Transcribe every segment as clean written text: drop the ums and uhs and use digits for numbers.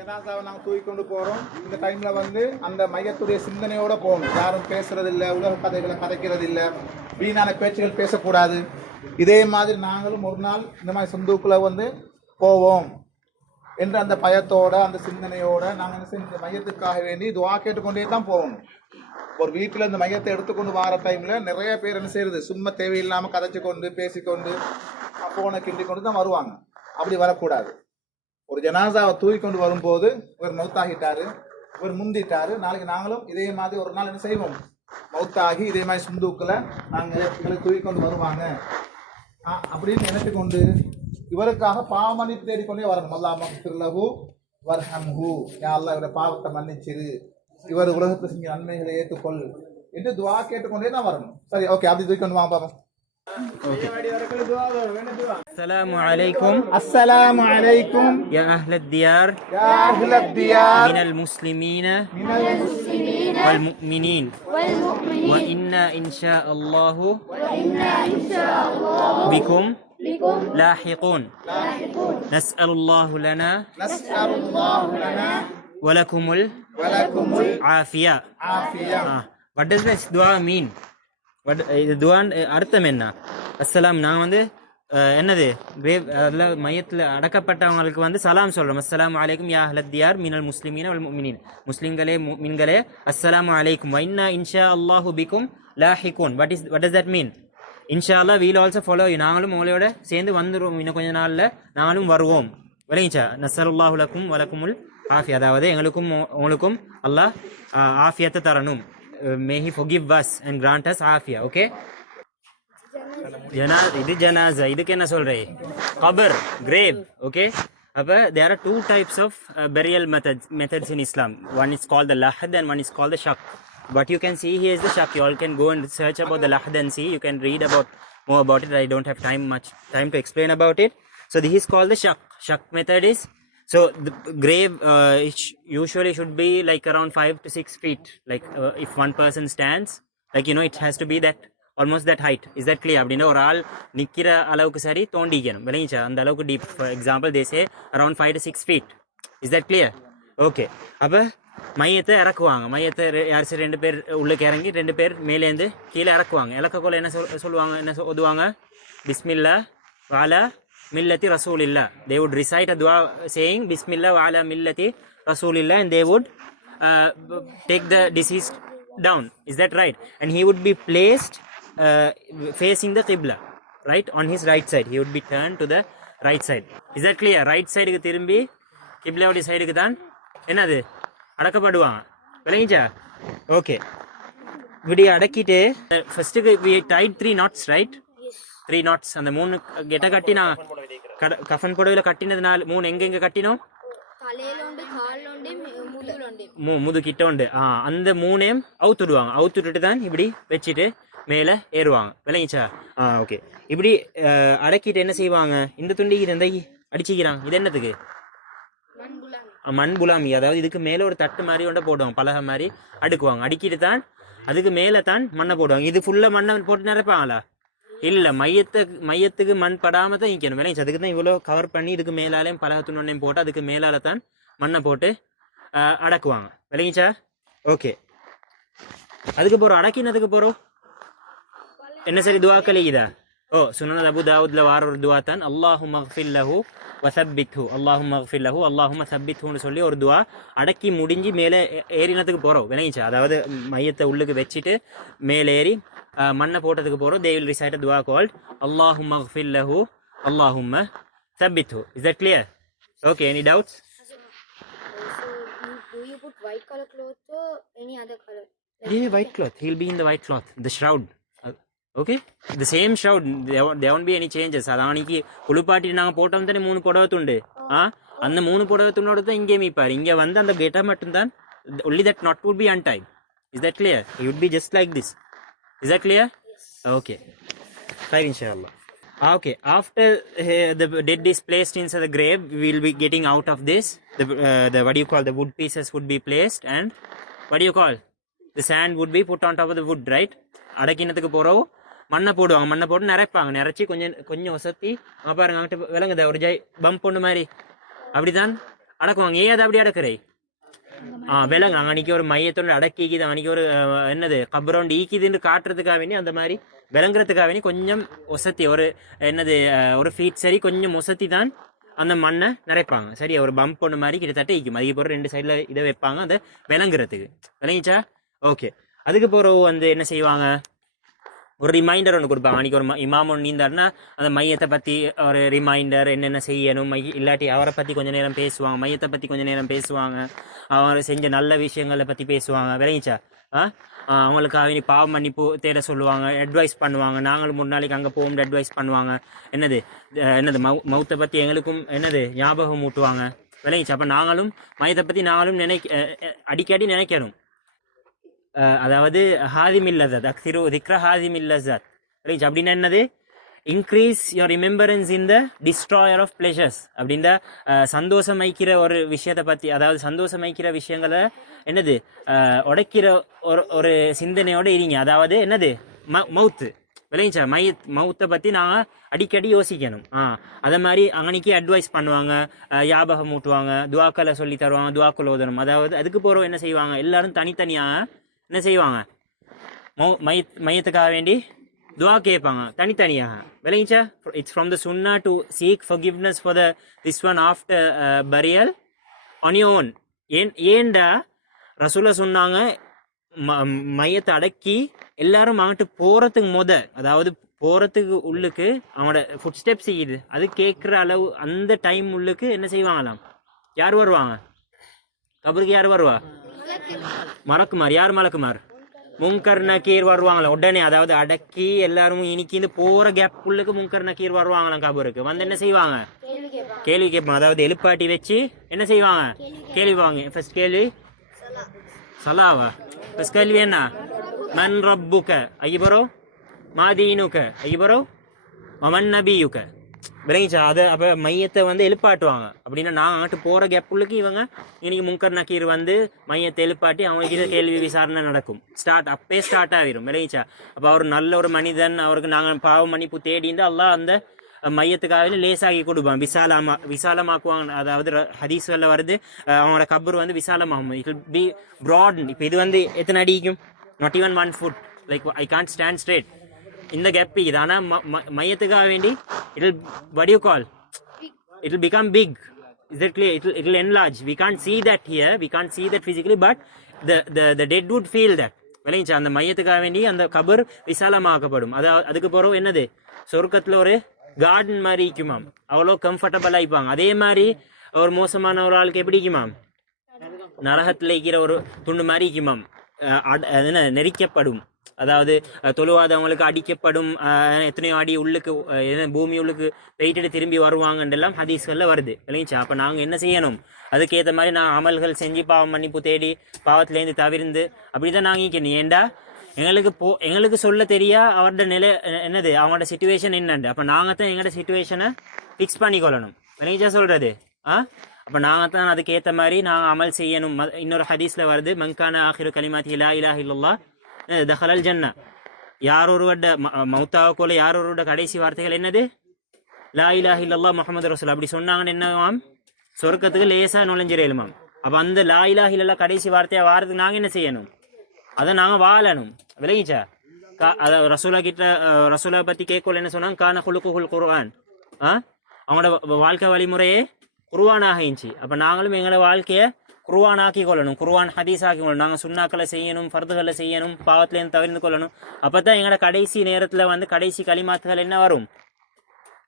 ஜனாசாவை நாங்கள் தூக்கி கொண்டு போகிறோம். இந்த டைமில் வந்து அந்த மையத்துடைய சிந்தனையோடு போகணும். யாரும் பேசுறதில்லை, உலக கதைகளை கதைக்கிறது இல்லை, வீணான பேச்சுகள் பேசக்கூடாது. இதே மாதிரி நாங்களும் ஒரு நாள் இந்த மாதிரி சொந்தூக்குள்ள வந்து போவோம் என்ற அந்த பயத்தோட அந்த சிந்தனையோட நாங்கள் இந்த மையத்துக்காக வேண்டி துவா கேட்டுக்கொண்டே தான் போகணும். ஒரு வீட்டில் இந்த மையத்தை எடுத்துக்கொண்டு வர டைமில் நிறைய பேர் என்ன செய்யறது, சும்மா தேவையில்லாமல் கதைச்சு கொண்டு பேசிக்கொண்டு போனை கிண்டி கொண்டு தான் வருவாங்க. அப்படி வரக்கூடாது. ஒரு ஜனாசாவை தூக்கி கொண்டு வரும்போது இவர் மௌத்தாகிட்டாரு, இவர் முந்திட்டாரு, நாளைக்கு நாங்களும் இதே மாதிரி ஒரு நாள் என்ன செய்வோம், மௌத்தாகி இதே மாதிரி சுந்தூக்கில் நாங்கள் எங்களை தூக்கி கொண்டு வருவாங்க அப்படின்னு நினைத்து கொண்டு இவருக்காக பாவமணி தேடிக்கொண்டே வரணும். அல்லாஹ் மக்ஃபிர்லஹு வர்ஹம்ஹு, யா அல்லாஹ் இவருடைய பாவத்தை மன்னிச்சிரு, இவர் உலகத்தை செஞ்ச நன்மைகளை ஏற்றுக்கொள் என்று துவா கேட்டுக்கொண்டே தான் வரணும். சரி, ஓகே, அப்படி தூக்கி கொண்டு வாங்க பாப்போம். السلام عليكم. السلام عليكم يا أهل الديار. يا أهل الديار من المسلمين والمؤمنين. وإنا إن شاء الله بكم لاحقون. نسأل الله لنا ولكم العافية. What does this dua mean? இது துவான் அர்த்தம் என்ன? அஸ்ஸலாம், நான் வந்து என்னது அதில் மையத்தில் அடக்கப்பட்டவங்களுக்கு வந்து சலாம் சொல்கிறோம். அஸ்ஸலாமு அலைக்கும் யா அஹ்லத் தியார் மினல் முஸ்லிமீன வல் முஃமினீன். முஸ்லிம்களே முஃமின்களே அஸ்ஸலாமு அலைக்கும். வ இன்னா இன்ஷா அல்லாஹு பிக்கும் லாஹிகூன். What does that mean? இன்ஷா அல்லாஹ் வீல் ஆல்சோ ஃபாலோ யூ. நாங்களும் உங்களோட சேர்ந்து வந்துடுவோம், இன்னும் கொஞ்ச நாளில் நாங்களும் வருவோம். விளங்கிச்சா? நஸ்ஸலுல்லாஹு லக்கும் வலக்குமுல் ஆஃபியா, அதாவது எங்களுக்கும் உங்களுக்கும் அல்லாஹ் ஆஃபியத்தை தரணும். May he forgive us and grant us afia. Okay? இது ஜனாஸா. இதுக்கு என்ன சொல்றே? கபர், grave. Okay? அப்ப there are two types of burial methods in Islam. One is called the lahad and one is called the shaq. But you can see here is the shaq. You all can go and search about the lahad and see. You can read more about it. I don't have much time to explain about it. So this is called the shaq. Shaq method is, so the grave usually should be like around 5 to 6 feet. Like if one person stands, like it has to be that almost that height. Is that clear? அப்படின்னா ஒரு ஆள் நிக்கிற அளவுக்கு சரி தோண்டிக்கணும். விளங்கிச்சா? அந்த அளவுக்கு deep. For example they say around 5 to 6 feet. Is that clear? Okay. அப்போ மையத்தை இறக்குவாங்க. மையத்தை யார் 2 பேர் உள்ளுக்கு இறங்கி 2 பேர் மேலேருந்து கீழே இறக்குவாங்க. இறக்கக்குள்ள என்ன சொல்லுவாங்க, என்ன ஓதுவாங்க? பிஸ்மில்லா வாலா millati rasulillah. They would recite a dua saying bismillah wa ala millati rasulillah, and they would take the deceased down. Is that right? And he would be placed facing the qibla, right, on his right side. He would be turned to the right side. Is that clear? Right side க்கு திரும்பி கிப்லாவுடைய சைடுக்கு தான் என்னது அடக்கப்படுவாங்க. விளங்கிச்சா? Okay. இப்படி அடக்கிட்டு ஃபர்ஸ்ட்டுக்கு we tied 3 knots, right? 3 knots. அந்த 3 கெட்ட கட்டி நான் கஃபன் புடவையில் கட்டினதுனால 3 எங்க கட்டினோம்? முதுகிட்ட உண்டு. அந்த 3 அவுத்துடுவாங்க. அவுத்துட்டு தான் இப்படி வச்சுட்டு மேலே ஏறுவாங்க. விளங்கிச்சா? ஓகே. இப்படி அடக்கிட்டு என்ன செய்வாங்க, இந்த துண்டிக்கு இந்த அடிச்சுக்கிறாங்க. இது என்னத்துக்கு? மண் புலாமி. அதாவது இதுக்கு மேலே ஒரு தட்டு மாதிரி ஒன்றை போடுவாங்க, பலகை மாதிரி அடுக்குவாங்க. அடிக்கிட்டு தான் அதுக்கு மேலே தான் மண்ணை போடுவாங்க. இது ஃபுல்லாக மண்ணை போட்டு நினைப்பாங்களா? இல்லை, மையத்துக்கு மண் படாமல் தான் நிற்கணும். விளையாச்சு அதுக்கு தான் இவ்வளோ கவர் பண்ணி இதுக்கு மேலாலையும் பலகத்துன்னு போட்டு அதுக்கு மேலால தான் மண்ணை போட்டு அடக்குவாங்க. விளங்கிச்சா? ஓகே. அதுக்கு போகிறோம். அடக்கினதுக்கு போகிறோம் என்ன சரி துவா கலிக்குதா? சுனன் அபு தாவூத்ல வார ஒரு துவா தான் அல்லாஹும்ம அக்ஃபிர் லஹு வஸப்பித்ஹு, அல்லாஹும்ம அக்ஃபிர் லஹு அல்லாஹும்ம ஸப்பித்ஹுன்னு சொல்லி ஒரு துவா அடக்கி முடிஞ்சு மேலே ஏறினதுக்கு போகிறோம். விளங்கிச்சா? அதாவது மையத்தை உள்ளுக்கு வச்சுட்டு மேலே ஏறி மண்ணை போட்டதுக்கு போகிறோம். they will recite a dua called Allahumma ghfir lahu Allahumma thabbithu. Is that clear? Okay, any doubts? So do you put white color cloth or any other color? Yeah, white cloth. He'll be in the white cloth, the shroud. Okay, the same shroud. There won't be any changes. அதானிக்கு குளிப்பாட்டி நாங்கள் போட்டோம் தானே 3 புடவை துண்டு. அந்த 3 புடவை துண்டோட தான் இங்கே மீப்பார். இங்கே வந்து அந்த கெட்டா மட்டும்தான் only that knot would be untied. Is that clear? It would be just like this. Is that clear? Yes. Okay. Right, inshallah. Okay. After the dead is placed inside the grave, we will be getting out of this. The what do you call, the wood pieces would be placed, and what do you call, the sand would be put on top of the wood, right? அடக்கினத்துக்கு போகிறோம். மண்ணை போடுவாங்க. மண்ணை போட்டு நிறைப்பாங்க. நிறச்சி கொஞ்சம் கொஞ்சம் வசத்தி பாருங்க. அங்கிட்ட விளங்குதா ஒரு ஜை பம்ப் ஒன்று மாதிரி அப்படிதான் அடக்குவாங்க. ஏன் அதை அப்படி அடக்குறே? விலங்கு அன்னைக்கு ஒரு மையத்தோட அடக்கிக்குது, அன்னைக்கு ஒரு என்னது கபரோண்டு ஈக்குதுன்னு காட்டுறதுக்காக வேண்டி அந்த மாதிரி விளங்குறதுக்காக வேண்டி கொஞ்சம் ஒசத்தி ஒரு என்னது ஒரு ஃபீட் சரி கொஞ்சம் ஒசத்தி தான் அந்த மண்ணை நிறைப்பாங்க. சரி, ஒரு பம்ப் ஒன்று மாதிரி கிட்டத்தட்ட ஈக்கும். அதுக்கு போகிற 2 சைடில் இதை வைப்பாங்க அந்த விளங்குறதுக்கு. விளங்கிச்சா? ஓகே. அதுக்கு பிறகு வந்து என்ன செய்வாங்க, ஒரு ரிமைண்டர் ஒன்று கொடுப்பாங்க. அன்றைக்கி ஒரு இமாம் ஒன்று நீந்தாருன்னா அந்த மையத்தை பற்றி ஒரு ரிமைண்டர், என்னென்ன செய்யணும், இல்லாட்டி அவரை பற்றி கொஞ்சம் நேரம் பேசுவாங்க, மையத்தை பற்றி கொஞ்சம் நேரம் பேசுவாங்க, அவர் செஞ்ச நல்ல விஷயங்களை பற்றி பேசுவாங்க. விளங்கிச்சா? அவங்களுக்காக இனி பாவ மன்னிப்பு தேட சொல்லுவாங்க, அட்வைஸ் பண்ணுவாங்க. நாங்களும் 3 நாளைக்கு அங்கே போகும்போது அட்வைஸ் பண்ணுவாங்க. என்னது மௌத்தை பற்றி எங்களுக்கும் என்னது ஞாபகம் ஊட்டுவாங்க. விளங்கிச்சா? அப்போ நாங்களும் மையத்தை பற்றி நாங்களும் அடிக்கடி நினைக்கணும். அதாவது ஹாதிமில்லசத் அக்திரு திக்ர ஹாதிமில்லசத் அப்படின்னா என்னது, increase your remembrance in the destroyer of pleasures. அப்படின்ற சந்தோஷமைக்கிற ஒரு விஷயத்தை பற்றி, அதாவது சந்தோஷமைக்கிற விஷயங்களை என்னது உடைக்கிற ஒரு சிந்தனையோடு இருங்க. அதாவது என்னது மவுத்து. விளைஞ்சா மவுத்தை பற்றி நாங்கள் அடிக்கடி யோசிக்கணும். அதை மாதிரி அங்கனைக்கு அட்வைஸ் பண்ணுவாங்க, ஞாபகம் ஊட்டுவாங்க, துவாக்களை சொல்லி தருவாங்க, துவாக்கள் ஓதணும். அதாவது அதுக்கு போகிறோம் என்ன செய்வாங்க, எல்லாரும் தனித்தனியாக என்ன செய்வாங்க, மையத்துக்காக வேண்டி துவா கேட்பாங்க தனித்தனியாக. விளங்கிச்சா? இட்ஸ் ஃப்ரம் த சுன்னா to seek forgiveness for this one after burial on your own. ஏன்டா ரசூலா சொன்னாங்க, மையத்தை அடக்கி எல்லாரும் அங்கிட்டு போகிறதுக்கு அதாவது போகிறதுக்கு உள்ளுக்கு அவனோட ஃபுட் ஸ்டெப்ஸ் செய்யுது, அது கேட்குற அளவு அந்த டைம் உள்ளுக்கு என்ன செய்வாங்களாம், யார் வருவாங்க கபருக்கு? யார் வருவா? மலக்குமார். யார் மலக்குமார்? முன்கர் நக்கீர் வருவாங்களாம் உடனே. அதாவது அடக்கி எல்லாரும் இனிக்கிந்து போற கேப் உள்ளுக்கு முன்கர் நக்கீர் வருவாங்களாம் கபருக்கு. வந்து என்ன செய்வாங்க, கேள்வி கேட்பாங்க. அதாவது எழுப்பாட்டி வச்சு என்ன செய்வாங்க, கேள்வி வாங்க. ஃபர்ஸ்ட் கேள்வி சலாவா? ஃபர்ஸ்ட் கேள்வி என்ன, மன் ரப்புக ஐயபரோ மாதீனுக ஐயபரோ மமன் நபியுக. விளங்கிச்சா? அதை அப்போ மையத்தை வந்து எழுப்பாட்டுவாங்க. அப்படின்னா நான் அங்கிட்டு போகிற கேப்புள்ளுக்கு இவங்க இன்னைக்கு முன்கர் நக்கீர் வந்து மையத்தை எழுப்பாட்டி அவங்ககிட்ட கேள்வி விசாரணை நடக்கும். அப்பே ஸ்டார்ட் ஆகிரும். விளங்கிச்சா? அப்போ அவர் நல்ல ஒரு மனிதன், அவருக்கு நாங்கள் பாவ மன்னிப்பு தேடிந்து அல்லாஹ் அந்த மையத்துக்காக லேசாகி கொடுப்பான், விசாலமாக்குவாங்க. அதாவது ஹதீஸ்களில் வருது, அவங்களோட கபர் வந்து விசாலமாகும். It will be broad. இப்போ இது வந்து எத்தனை அடிக்கும்? Not even 1 foot. Like I can't stand straight. இந்த கேப் இது. ஆனால் மையத்துக்காக வேண்டி it will become big. Is that clear? It will enlarge. We can't see that here, we can't see that physically, but the dead would feel that. விளங்கிச்சா? அந்த மையத்துக்காக வேண்டி அந்த கபர் விசாலமாக்கப்படும். அதுக்கு பிறகு என்னது, சொர்க்கத்தில் ஒரு கார்டன் மாதிரி இருக்குமாம், அவ்வளோ கம்ஃபர்டபுள் ஆகிப்பாங்க. அதே மாதிரி ஒரு மோசமான ஒரு ஆளுக்கு எப்படி இருக்குமாம், நரகத்தில் இருக்கிற ஒரு துண்டு மாதிரி இருக்குமாம், என்ன நெரிக்கப்படும். அதாவது தொழுவாதவங்களுக்கு அடிக்கப்படும், எத்தனையோ அடி உள்ளுக்கு பூமி உள்ளுக்கு போயிட்டு திரும்பி வருவாங்கன்றெல்லாம் ஹதீஸ்களில் வருது. இல்லைங்களா? அப்போ நாங்கள் என்ன செய்யணும், அதுக்கேற்ற மாதிரி நான் அமல்கள் செஞ்சு பாவம் மன்னிப்பு தேடி பாவத்துலேருந்து தவிர்ந்து அப்படி தான் நாங்கள் இருக்கணும். ஏண்டா எங்களுக்கு சொல்ல தெரியா அவரோட நிலை என்னது, அவங்களோட சிச்சுவேஷன் என்னண்டு. அப்போ நாங்கள் தான் எங்களோட சிச்சுவேஷனை ஃபிக்ஸ் பண்ணிக்கொள்ளணும். இல்லைங்களா சொல்கிறது? அப்போ நாங்கள் தான் அதுக்கேற்ற மாதிரி நாங்கள் அமல் செய்யணும். இன்னொரு ஹதீஸில் வருது, மங்கான ஆஹிரு கலிமாத்தி லா இலாஹ இல்லல்லாஹ் தஹலல் ஜன்னா. யார் ஒருவட மௌத்தாவுக்குள்ள யார் ஒருவட கடைசி வார்த்தைகள் என்னது, லா இலாஹ இல்லல்லாஹ் முஹம்மது ரசூல். அப்படி சொன்னாங்கன்னு என்னவாம், சொர்க்கத்துக்கு லேசாக நுழைஞ்சிடலுமாம். அப்போ அந்த லா இலாஹ இல்லல்லாஹ் கடைசி வார்த்தையாக வாரத்துக்கு நாங்கள் என்ன செய்யணும், அதை நாங்கள் வாழணும். விளங்கிச்சா? அதை ரசூலா பற்றி கேட்கல என்ன சொன்னாங்க, கான குலுக்குல் குர்ஆன். அவங்களோட வாழ்க்கை வழிமுறையே குர்ஆனாக இருந்துச்சு. அப்போ நாங்களும் எங்களோட வாழ்க்கையை குர்ஆன் ஆக்கி கொள்ளணும், குர்ஆன் ஹதீஸ் ஆக்கி கொள்ளணும். நாங்கள் சுன்னாக்களை செய்யணும், ஃபர்துகளை செய்யணும், பாவத்திலேருந்து தவிர்த்து கொள்ளணும். அப்போ தான் எங்களோட கடைசி நேரத்தில் வந்து கடைசி கலிமாத்துகள் என்ன வரும்,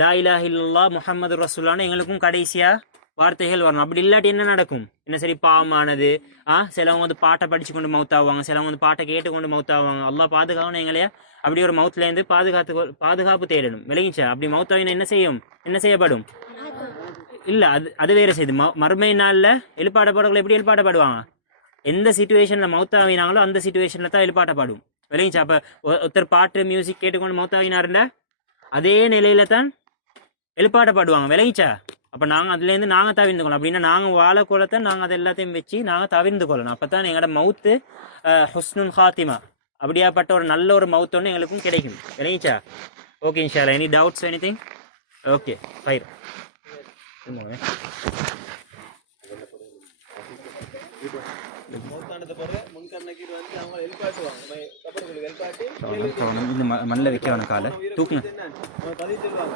லா இலாஹ இல்லல்லாஹ் முஹம்மது ரசூலுல்லாஹ்னு எங்களுக்கும் கடைசியாக வார்த்தைகள் வரணும். அப்படி இல்லாட்டி என்ன நடக்கும், என்ன சரி பாவமானது. சிலவங்க வந்து பாட்டை படித்து கொண்டு மவுத்தாவாங்க, சிலவங்க வந்து பாட்டை கேட்டுக்கொண்டு மவுத்தாவாங்க. அல்லாஹ் பாதுகாக்கணும் எங்களையா. அப்படி ஒரு மவுத்துலேருந்து பாதுகாப்பு தேடணும். விளங்கிச்சா? அப்படி மவுத்தாவினா என்ன செய்யும், என்ன செய்யப்படும் இல்லை, அது வேறு செய்து. மறுமை நாளில் எழுப்பாடப்படங்களை எப்படி எழுப்பாடப்படுவாங்க, எந்த சிச்சுவேஷனில் மவுத்தாவினாங்களோ அந்த சிச்சுவேஷனில் தான் எழுப்பாட்டப்படும். விளங்கிச்சா? அப்போ ஒருத்தர் பாட்டு மியூசிக் கேட்டுக்கொண்டு மவுத்தாவினாருல அதே நிலையில தான் எழுப்பாட்டப்படுவாங்க. விளங்கிச்சா? அப்போ நாங்கள் அதுலேருந்து நாங்கள் தவிர்ந்து கொள்ளணும். அப்படின்னா நாங்கள் வாழக்கொள்ளத்தை நாங்கள் அதை எல்லாத்தையும் வச்சு நாங்கள் தவிர்ந்து கொள்ளணும். அப்போ தான் எங்களோட மவுத்து ஹுஸ்னுன் ஹாத்திமா, அப்படியாப்பட்ட ஒரு நல்ல ஒரு மவுத் ஒன்று எங்களுக்கும் கிடைக்கும். விளங்கிச்சா? ஓகே இன்ஷா அல்லாஹ். Any doubts, anything? Okay fine. மௌத்தானது பிறகு முன்கண்ணக்கீடு வந்து அவங்க எழுப்பாட்டுவாங்க கபர்களுக்கு எழுப்பாட்டி இந்த மண்ணில் வைக்கவன காலை தூக்குங்க. அவங்க பதிவு சொல்லுவாங்க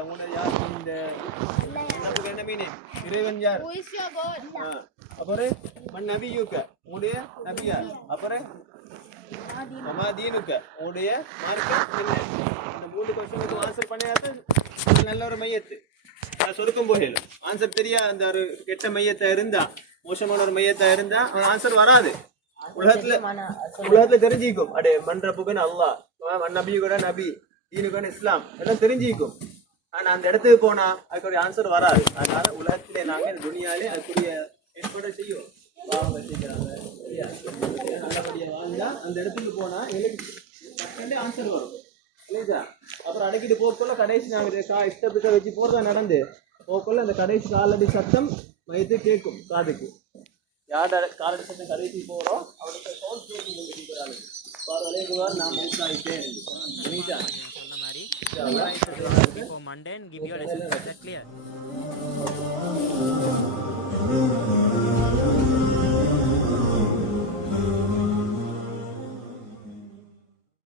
அவங்களோட யார் இந்த நமக்கு என்ன மீன் இறைவன் யார் Who is your God? அப்புறம் மண் நபியூக்க உங்களுடைய நபியார் அப்புறம் மமாதீனுக்க உங்களுடைய மார்க்கம் என்ன இந்த 3 கொஸ்டினுக்கு ஆன்சர் பண்ணியாச்சு நல்ல ஒரு மையத்து சொருக்கும் போகலும் ஆன்சர் தெரியா அந்த ஒரு கெட்ட மையத்தை இருந்தா மோசமான ஒரு மையத்தா இருந்தா அவன் ஆன்சர் வராது உலகத்துல தெரிஞ்சிக்கும் அடே மன்ற புகன் அல்லாஹ் நபி கூட நபி தீனுக்கு இஸ்லாம் எல்லாம் தெரிஞ்சிக்கும் ஆனா அந்த இடத்துக்கு போனா அதுக்குரிய ஆன்சர் வராது. அதனால உலகத்திலே நாங்க இந்த துனியாலே அதுக்குரிய ஏற்பாடு செய்யும் பாவம் வச்சுக்கிறாங்க சரியா நல்லபடியா வாழ்ந்தா அந்த இடத்துக்கு போனா எனக்கு ஆன்சர் வரும் இல்லையா. அப்புறம் அடைக்கிட்டு போக்குள்ள கடைசி நாங்க இஷ்டத்துக்கு வச்சு போறதா நடந்து போக்குள்ள அந்த கடைசி காலடி சத்தம் மையத்து கேட்கும் காதுக்கு யாரோட காலடி சத்தம் கடைசி போறோம் அவனுக்கு சவுண்ட் கேட்கும் சொல்லிக்கிறாங்க பார்வலைக்குவார் நான் மவுத்தாயிட்டேன் நீட்டா சொன்ன மாதிரி for Monday and give your lesson. Is that clear?